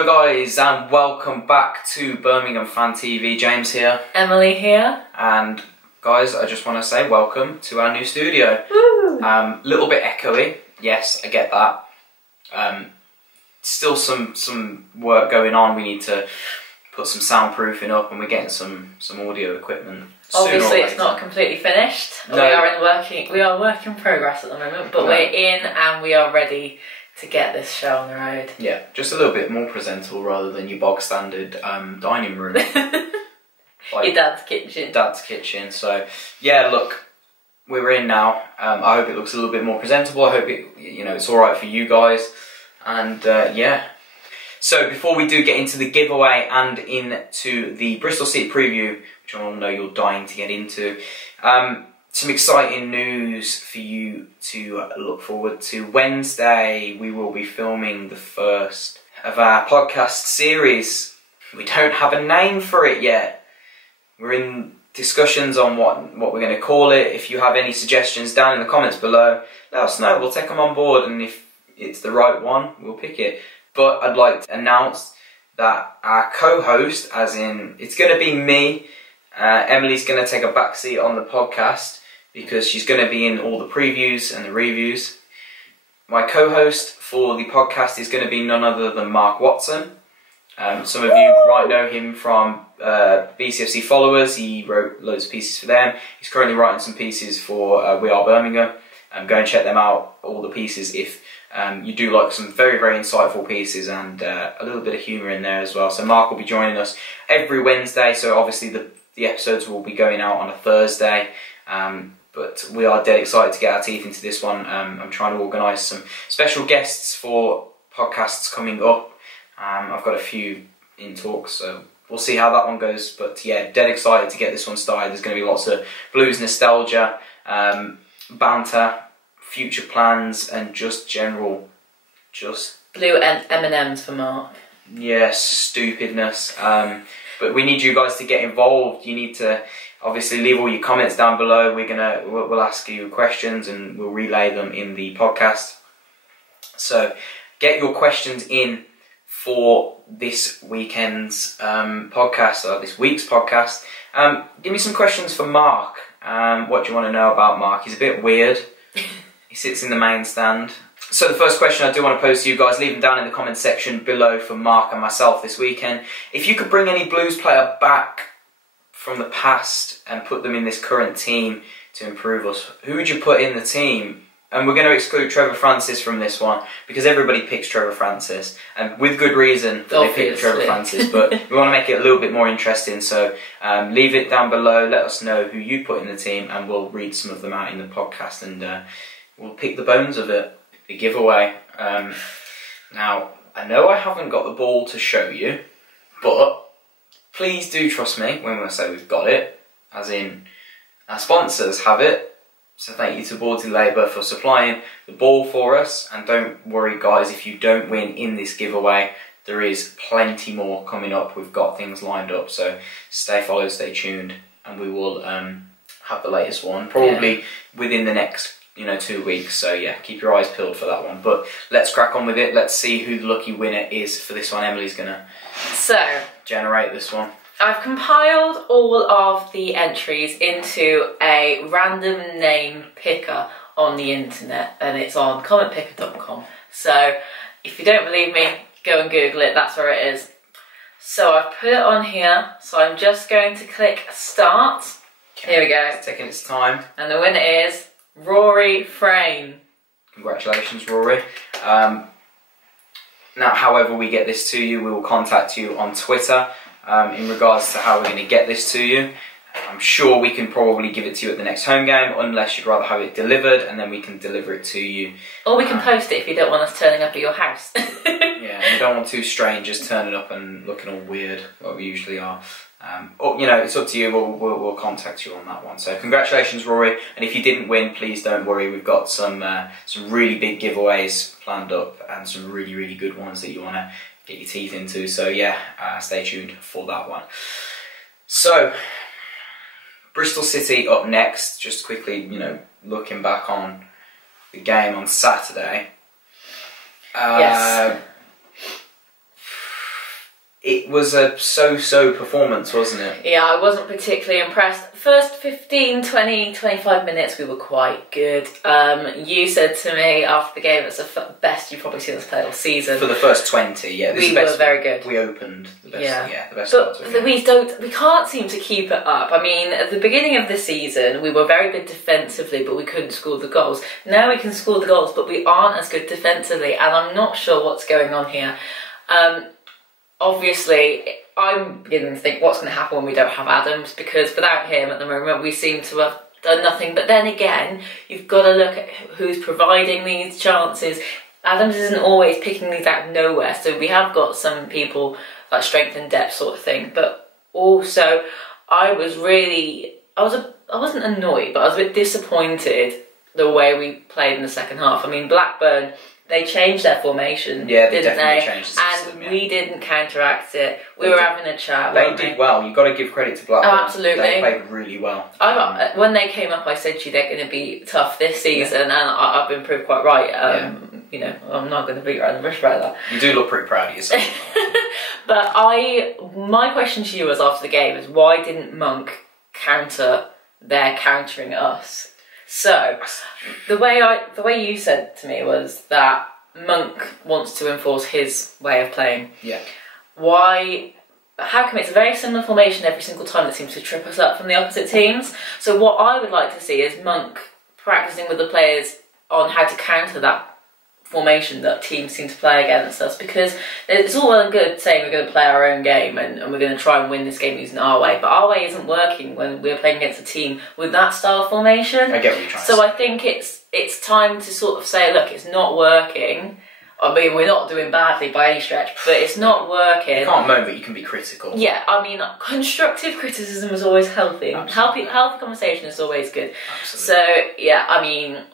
Hello guys and welcome back to Birmingham Fan TV. James here. Emily here. And guys, I just want to say welcome to our new studio. Little bit echoey, yes, I get that. Still some work going on. We need to put some soundproofing up and we're getting some audio equipment. Obviously it's not completely finished. No. We are work in progress at the moment, but we're in and we are ready to get this show on the road. Yeah, just a little bit more presentable rather than your bog standard dining room. Like your dad's kitchen. Dad's kitchen. So yeah, look, we're in now. I hope it looks a little bit more presentable. I hope it's all right for you guys. And yeah. So before we do get into the giveaway and into the Bristol City preview, which I all know you're dying to get into, some exciting news for you to look forward to. Wednesday, we will be filming the first of our podcast series. We don't have a name for it yet. We're in discussions on what we're going to call it. If you have any suggestions down in the comments below, let us know. We'll take them on board, and if it's the right one, we'll pick it. But I'd like to announce that our co-host, as in, it's going to be me. Emily's going to take a back seat on the podcast because she's going to be in all the previews and the reviews. My co-host for the podcast is going to be none other than Mark Watson. Some of you might know him from BCFC Followers. He wrote loads of pieces for them. He's currently writing some pieces for We Are Birmingham. Go and check them out, all the pieces, if you do like some very, very insightful pieces and a little bit of humour in there as well. So Mark will be joining us every Wednesday, so obviously the episodes will be going out on a Thursday. But we are dead excited to get our teeth into this one. I'm trying to organise some special guests for podcasts coming up. I've got a few in talks, so we'll see how that one goes. But yeah, dead excited to get this one started. There's going to be lots of blues nostalgia, banter, future plans, and just general, blue M&Ms for Mark. Yes, stupidness. But we need you guys to get involved. You need to obviously leave all your comments down below. We'll ask you questions and we'll relay them in the podcast. So get your questions in for this weekend's podcast, or this week's podcast. Give me some questions for Mark. What do you want to know about Mark? He's a bit weird. He sits in the main stand. So the first question I do want to pose to you guys, leave them down in the comments section below for Mark and myself this weekend. If you could bring any blues player back from the past and put them in this current team to improve us, who would you put in the team? And we're going to exclude Trevor Francis from this one because everybody picks Trevor Francis, and with good reason that they pick Trevor Francis, but we want to make it a little bit more interesting. So leave it down below, let us know who you put in the team, and we'll read some of them out in the podcast, and we'll pick the bones of it. The giveaway. Now, I know I haven't got the ball to show you, but please do trust me when I say we've got it, as in our sponsors have it. So thank you to Boardsy Labour for supplying the ball for us, and don't worry guys, if you don't win in this giveaway, there is plenty more coming up. We've got things lined up, so stay followed, stay tuned, and we will have the latest one probably within the next 2 weeks. So yeah, keep your eyes peeled for that one. But let's crack on with it. Let's see who the lucky winner is for this one. Emily's gonna generate this one. I've compiled all of the entries into a random name picker on the internet, and it's on commentpicker.com. So if you don't believe me, go and Google it, that's where it is. So I've put it on here, so I'm just going to click start. Okay. Here we go. It's taking its time. And the winner is Rory Frame. Congratulations, Rory. Now, however we get this to you, we will contact you on Twitter in regards to how we're going to get this to you. I'm sure we can probably give it to you at the next home game, unless you'd rather have it delivered, and then we can deliver it to you. Or we can post it if you don't want us turning up at your house. Yeah, you don't want two strangers turning up and looking all weird, like we usually are. It's up to you. We'll contact you on that one. So congratulations, Rory. And if you didn't win, please don't worry. We've got some really big giveaways planned up, and some really, really good ones that you want to get your teeth into. So yeah, stay tuned for that one. So Bristol City up next. Just quickly, looking back on the game on Saturday. Yes. it was a so-so performance, wasn't it? Yeah, I wasn't particularly impressed. First 15, 20, 25 minutes we were quite good. You said to me after the game it's the best you've probably seen us play all season. For the first 20, yeah. We were very good. We opened the best, the best but parts of it. we can't seem to keep it up. I mean, at the beginning of the season we were very good defensively, but we couldn't score the goals. Now we can score the goals, but we aren't as good defensively, and I'm not sure what's going on here. Obviously, I'm beginning to think what's going to happen when we don't have Adams, because without him at the moment we seem to have done nothing. But then again, you've got to look at who's providing these chances. Adams isn't always picking these out of nowhere, so we have got some people like strength and depth sort of thing. But also, I wasn't annoyed, but I was a bit disappointed the way we played in the second half. I mean, Blackburn, they changed their formation, didn't they? Changed the system, and we didn't counteract it. We were having a chat. They did well. You've got to give credit to Blackburn. Oh, absolutely. They played really well. When they came up, I said to you, they're going to be tough this season, and I've been proved quite right. You know, I'm not going to beat around the bush about that. You do look pretty proud of yourself. But my question to you was after the game is, why didn't Monk counter their countering us? So, the way you said to me was that Monk wants to enforce his way of playing. Yeah. Why? How come it's a very similar formation every single time that seems to trip us up from the opposite teams? So what I would like to see is Monk practicing with the players on how to counter that formation that teams seem to play against us, because it's all well and good saying we're going to play our own game and we're going to try and win this game using our way, but our way isn't working when we're playing against a team with that style of formation. I get what you're trying to say. So I think it's time to sort of say, look, it's not working. I mean, we're not doing badly by any stretch, but it's not working. You can't moan, but you can be critical. Yeah, I mean, constructive criticism is always healthy. Healthy conversation is always good. Absolutely. So, yeah, I mean,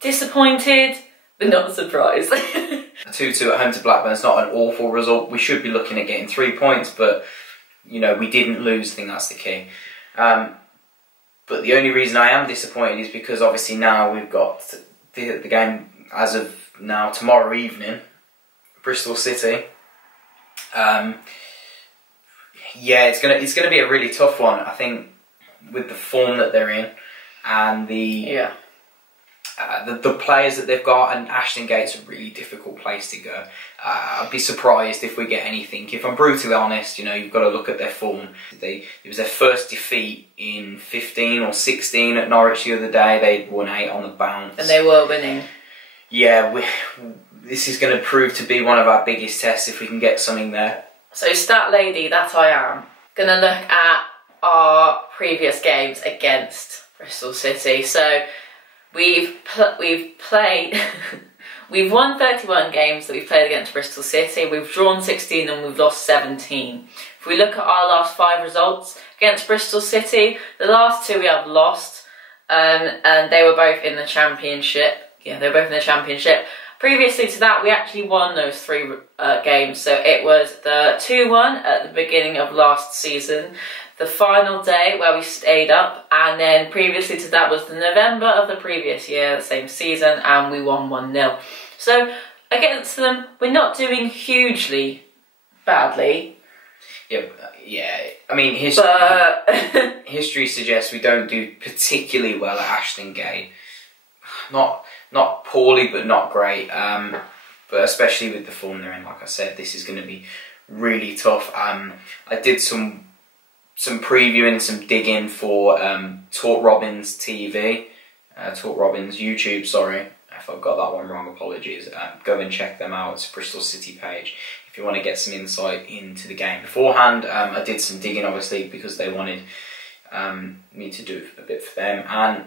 disappointed, but not surprised. 2-2 at home to Blackburn is not an awful result. We should be looking at getting 3 points, but, you know, we didn't lose. I think that's the key. But the only reason I am disappointed is because obviously now we've got the game as of now, tomorrow evening, Bristol City. Yeah, it's gonna be a really tough one. I think with the form that they're in and the players that they've got, and Ashton Gate's a really difficult place to go. I'd be surprised if we get anything. If I'm brutally honest, you know, you've got to look at their form. It was their first defeat in 15 or 16 at Norwich the other day. They'd won 8 on the bounce. And they were winning. Yeah, this is going to prove to be one of our biggest tests if we can get something there. So, stat lady that I am, going to look at our previous games against Bristol City. So, we've played, we've won 31 games that we've played against Bristol City. We've drawn 16 and we've lost 17. If we look at our last 5 results against Bristol City, the last 2 we have lost, and they were both in the Championship. Yeah, they were both in the Championship. Previously to that, we actually won those 3 games. So it was the 2-1 at the beginning of last season, the final day where we stayed up, and then previously to that was the November of the previous year, the same season, and we won 1-0. So against them, we're not doing hugely badly. Yeah. I mean, history suggests we don't do particularly well at Ashton Gate. Not poorly, but not great. But especially with the form they're in, like I said, this is going to be really tough. I did some previewing, some digging for Talk Robins TV, Talk Robins YouTube. Sorry if I've got that one wrong. Apologies. Go and check them out. It's a Bristol City page if you want to get some insight into the game beforehand. I did some digging, obviously, because they wanted me to do a bit for them, and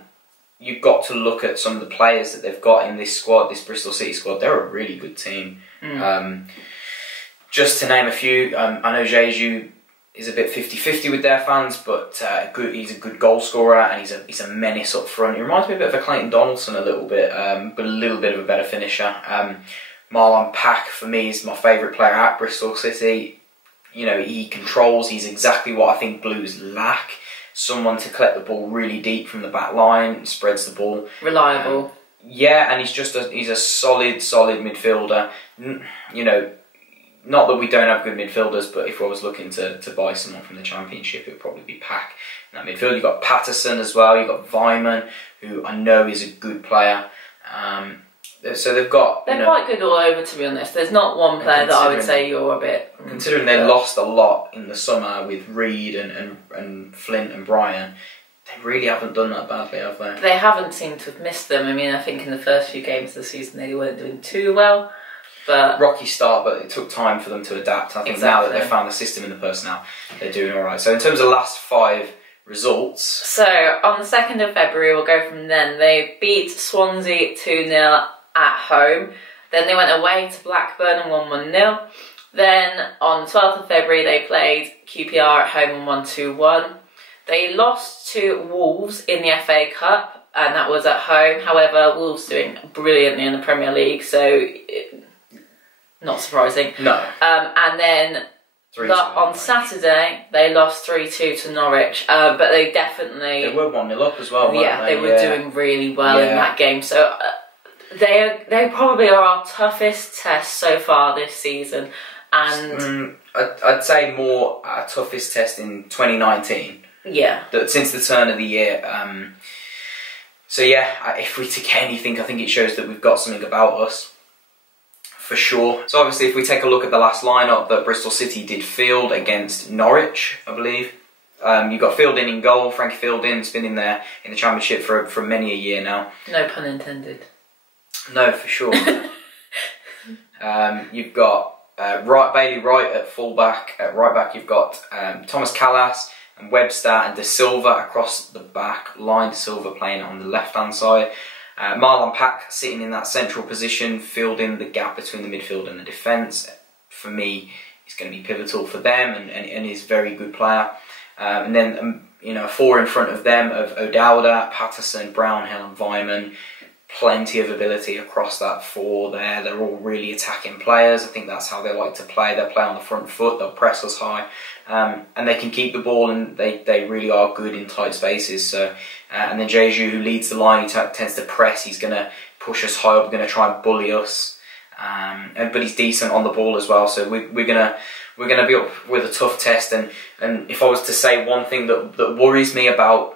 you've got to look at some of the players that they've got in this squad, this Bristol City squad. They're a really good team. Just to name a few, I know Jeju is a bit 50-50 with their fans, but he's a good goal scorer and he's a menace up front. He reminds me a bit of a Clayton Donaldson a little bit, but a little bit of a better finisher. Marlon Pack, for me, is my favourite player at Bristol City. You know, he controls, he's exactly what I think Blues lack. Someone to collect the ball really deep from the back line, spreads the ball. not that we don't have good midfielders, but if I was looking to buy someone from the Championship, it would probably be Pack in that midfield. You've got Patterson as well, you've got Vyman, who I know is a good player. So they've got... They're quite good all over, to be honest. There's not one player that I would say you're a bit... Considering they lost a lot in the summer with Reed and Flint and Bryan, they really haven't done that badly, have they? They haven't seemed to have missed them. I mean, I think in the first few games of the season they weren't doing too well. But rocky start, but it took time for them to adapt. I think now that they've found the system and the personnel, they're doing all right. So in terms of last 5 results... So on the 2nd of February, we'll go from then. They beat Swansea 2-0 at home. Then they went away to Blackburn and won 1-0. Then on the 12th of February, they played QPR at home and won 2-1. They lost to Wolves in the FA Cup, and that was at home. However, Wolves doing brilliantly in the Premier League, so not surprising. No. And then on Saturday, they lost 3-2 to Norwich, but they definitely... They were 1-0 up as well, weren't yeah, they were doing really well in that game. So they probably are our toughest test so far this season. And I'd say more our toughest test in 2019. Yeah. Since the turn of the year. So yeah, if we take anything, I think it shows that we've got something about us. For sure. So obviously if we take a look at the last lineup that Bristol City did field against Norwich, I believe. You've got Fielding in goal. Frankie Fielding's been in there in the Championship for many a year now. No pun intended. No, for sure. You've got Bailey Wright at fullback. At right back you've got Thomas Callas and Webster and De Silva across the back line. De Silva playing on the left hand side. Marlon Pack sitting in that central position, fielding the gap between the midfield and the defence. For me, he's going to be pivotal for them, and he's a very good player. And then you know, 4 in front of them of O'Dowda, Patterson, Brownhill and Vyman. Plenty of ability across that 4 there. They're all really attacking players. I think that's how they like to play. They'll play on the front foot, they'll press us high, and they can keep the ball, and they really are good in tight spaces. So, and then Jeju, who leads the line, he tends to press. He's going to push us high up, going to try and bully us, but he's decent on the ball as well. So we're gonna be up with a tough test. And if I was to say one thing that worries me about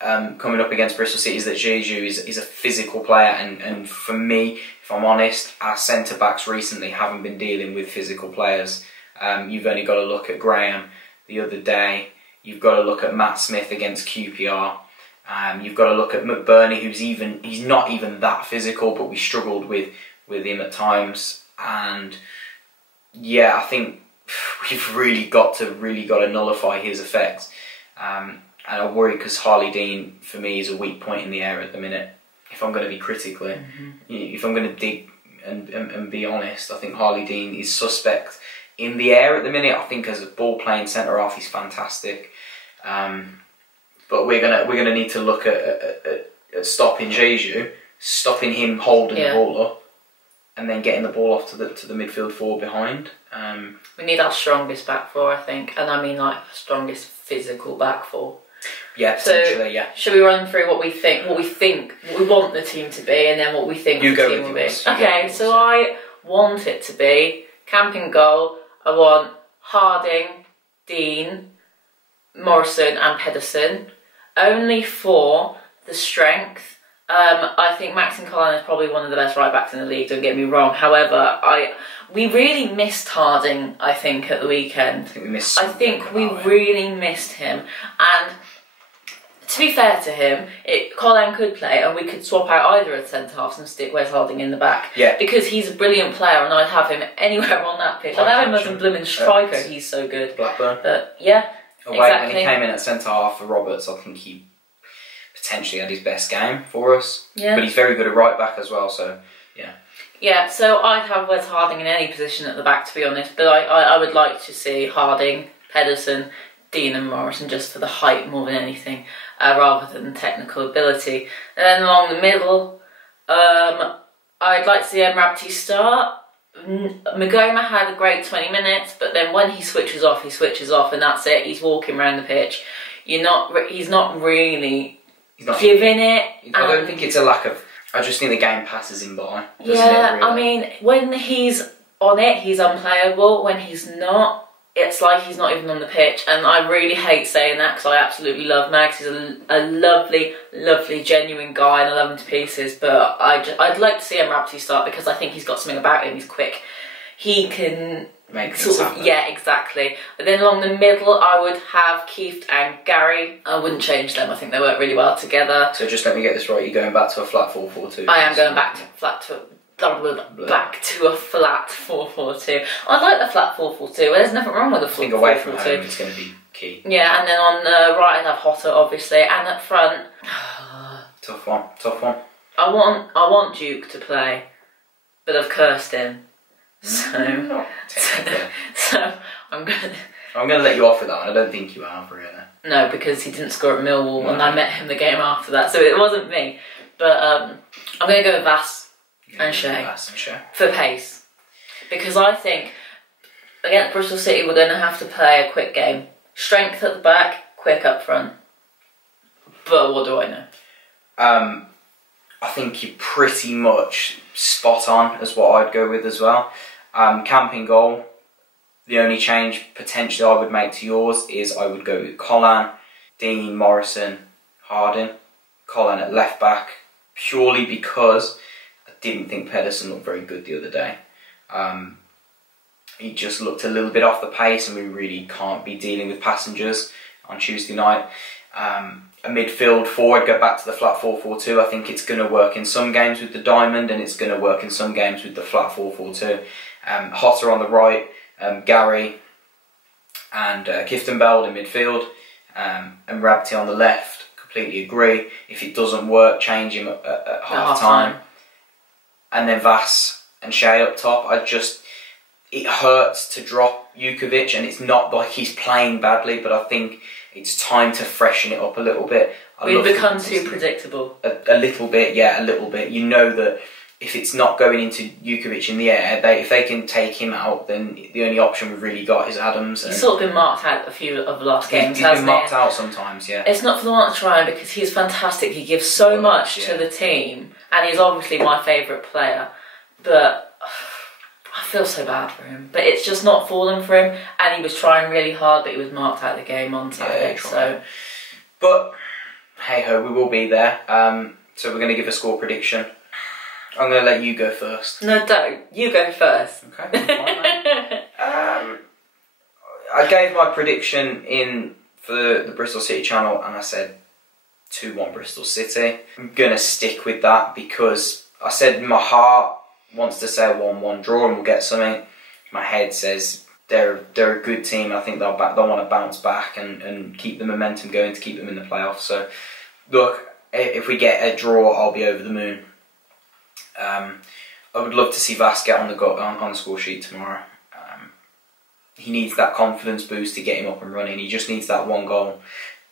coming up against Bristol City is that Jeju is a physical player, and for me, if I'm honest, our centre-backs recently haven't been dealing with physical players. You've only got to look at Graham the other day, you've got to look at Matt Smith against QPR, you've got to look at McBurney, he's not even that physical, but we struggled with him at times. And yeah, I think we've really got to nullify his effects. And I worry because Harley Dean, for me, is a weak point in the air at the minute. If I'm going to be critical, if I'm going to dig and be honest, I think Harley Dean is suspect in the air at the minute. I think as a ball-playing centre-half, he's fantastic. But we're gonna need to look at stopping Jeju, stopping him holding the ball up, and then getting the ball off to the midfield 4 behind. We need our strongest back 4, I think, and I mean like strongest physical back 4. Yeah, potentially, yeah. Should we run through what we want the team to be, and then what we think the team will be? Okay, so I want it to be camping goal. I want Harding, Dean, Morrison and Pedersen. Only for the strength. I think Maxim Collin is probably one of the best right backs in the league, don't get me wrong. However, we really missed Harding, I think, at the weekend. I think we really missed him. And to be fair to him, Collin could play and we could swap out either of the centre-halves and stick Wes Harding in the back. Yeah. Because he's a brilliant player and I'd have him anywhere on that pitch. I'd have him as a blooming striker, he's so good. Blackburn. But yeah, When he came in at centre-half for Roberts, I think he potentially had his best game for us. Yeah. But he's very good at right-back as well, so yeah. Yeah, so I'd have Wes Harding in any position at the back, to be honest. But I would like to see Harding, Pedersen, Dean and Morrison just for the height more than anything, rather than technical ability. And then along the middle, I'd like to see Emrabti start. Magoma had a great 20 minutes, but then when he switches off, and that's it. He's walking around the pitch. He's not really giving it. I don't think it's a lack of... I just think the game passes him by. Yeah, really? I mean, when he's on it, he's unplayable. When he's not, it's like he's not even on the pitch. And I really hate saying that because I absolutely love Mags. He's a lovely, lovely, genuine guy and I love him to pieces. But I'd like to see Amrabat start because I think he's got something about him. He's quick. He can make things happen. Yeah, exactly. But then along the middle, I would have Keith and Gary. I wouldn't change them. I think they work really well together. So just let me get this right. You're going back to a flat 4-4-2. I am going back to a flat 4-4-2. I like the flat 4-4-2. There's nothing wrong with the flat 4-4-2. Away from home, it's going to be key. Yeah, and then on the right, I'd have Hotter, obviously, and up front. Tough one. I want Duke to play, but I've cursed him. So I'm gonna let you off with that one. I don't think you have really. No, because he didn't score at Millwall, and I met him the game after that, so it wasn't me. But I'm gonna go with Vass and Shea for pace, because I think against Bristol City we're gonna have to play a quick game, strength at the back, quick up front. But what do I know? I think you're pretty much spot on as what I'd go with as well. Camping goal, the only change potentially I would make to yours is I would go with Colin, Dean, Morrison, Harding. Colin at left back, purely because I didn't think Pedersen looked very good the other day. He just looked a little bit off the pace and we really can't be dealing with passengers on Tuesday night. A midfield forward, go back to the flat 4-4-2. I think it's going to work in some games with the diamond and it's going to work in some games with the flat 4-4-2. Hotter on the right, Gary and Kiftembeld in midfield, and Rabti on the left. Completely agree. If it doesn't work, change him at half time. And then Vass and Shea up top. It hurts to drop Jukovic, and it's not like he's playing badly, but I think it's time to freshen it up a little bit. We've become too predictable. A little bit, yeah, a little bit. You know that if it's not going into Jukovic in the air, if they can take him out, then the only option we've really got is Adams. He's sort of been marked out a few of the last games, he's been marked out sometimes, yeah. It's not for the want of trying because he's fantastic. He gives so much to the team, and he's obviously my favourite player. But I feel so bad for him, but it's just not falling for him. And he was trying really hard, but he was marked out of the game on Saturday. But hey ho, we will be there. So we're going to give a score prediction. I'm going to let you go first. No, don't. You go first. Okay. Fine, I gave my prediction for the Bristol City channel, and I said 2-1 Bristol City. I'm going to stick with that because I said my heart wants to say a 1-1 draw and we'll get something. My head says they're a good team. I think they'll want to bounce back and keep the momentum going to keep them in the playoffs. So, look, if we get a draw, I'll be over the moon. I would love to see Vass get on the score sheet tomorrow. He needs that confidence boost to get him up and running. He just needs that one goal.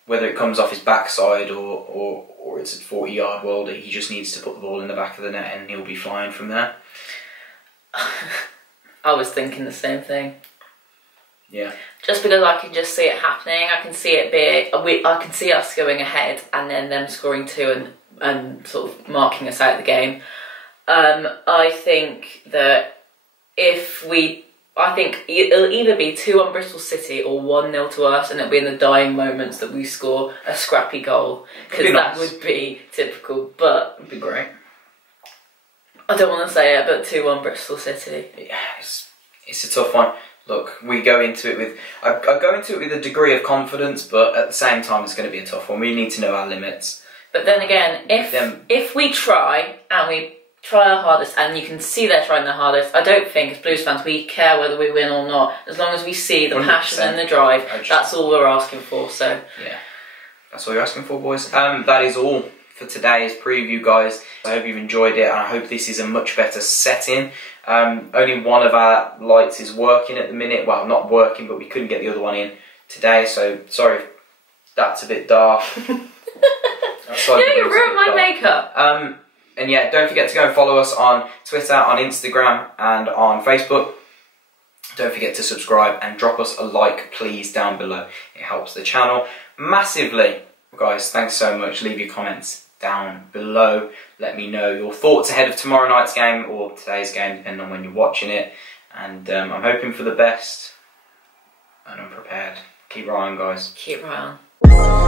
Whether it comes off his backside or it's a 40-yard world, he just needs to put the ball in the back of the net and he'll be flying from there. I was thinking the same thing. Yeah. Just because I can just see it happening, I can see it I can see us going ahead and then them scoring 2 and sort of marking us out of the game. I think that I think it'll either be 2-1 Bristol City or 1-0 to us, and it'll be in the dying moments that we score a scrappy goal, because that would be typical. But it'd be great. I don't want to say it, but 2-1 Bristol City. Yeah, it's a tough one. Look, we go into it with I go into it with a degree of confidence, but at the same time, it's going to be a tough one. We need to know our limits. But then again, if we try and we try our hardest, and you can see they're trying their hardest, I don't think as Blues fans we care whether we win or not. As long as we see the 100%. Passion and the drive, that's all we're asking for. So yeah, that's all you're asking for, boys. That is all for today's preview, guys. I hope you've enjoyed it, and I hope this is a much better setting. Only one of our lights is working at the minute. Well, not working, but we couldn't get the other one in today, so sorry if that's a bit dark. No, you ruined my makeup. And yeah, don't forget to go and follow us on Twitter, on Instagram, and on Facebook. Don't forget to subscribe and drop us a like, please, down below. It helps the channel massively. Guys, thanks so much. Leave your comments down below. Let me know your thoughts ahead of tomorrow night's game or today's game, depending on when you're watching it. and I'm hoping for the best, and I'm prepared. Keep right on, guys. Keep right on.